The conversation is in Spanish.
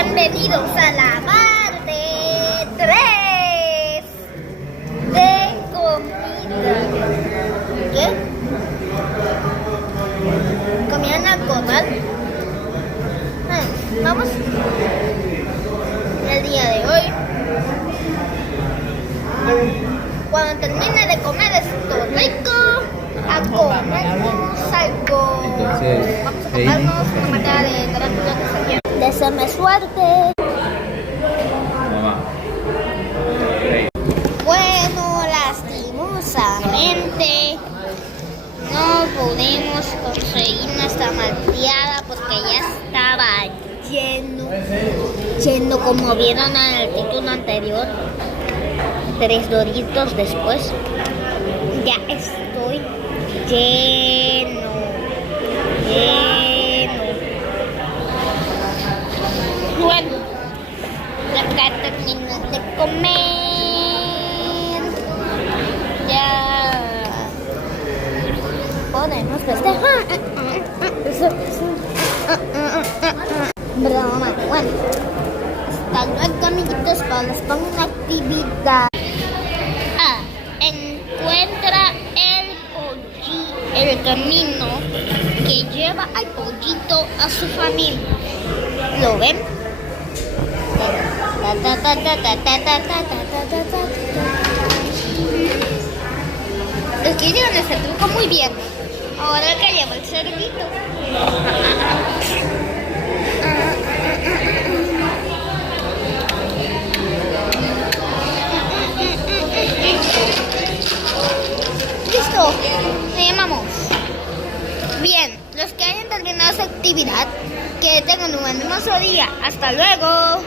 Bienvenidos a la parte 3 de comida. ¿Qué? ¿Comida narcotal? Vamos. El día de hoy, cuando termine de comer esto rico, a comernos algo. Entonces, vamos a comernos una marca de tarántula que salió. Deseame suerte. mamá. Bueno, lastimosamente no pudimos conseguir nuestra malteada porque ya estaba lleno, como vieron en el título anterior. 3 doritos después, ya estoy lleno. Bueno, acá terminé de comer. Ya podemos festejar. Broma. Bueno, hasta luego, amiguitos, para les pongo una actividad. Encuentra el camino que lleva al pollito a su familia. ¿Lo ven? Los que hicieron este truco muy bien. Ahora que lleva el cerdito. Listo, le llamamos. Bien, los que hayan terminado esa actividad, que tengan un hermoso día. Hasta luego.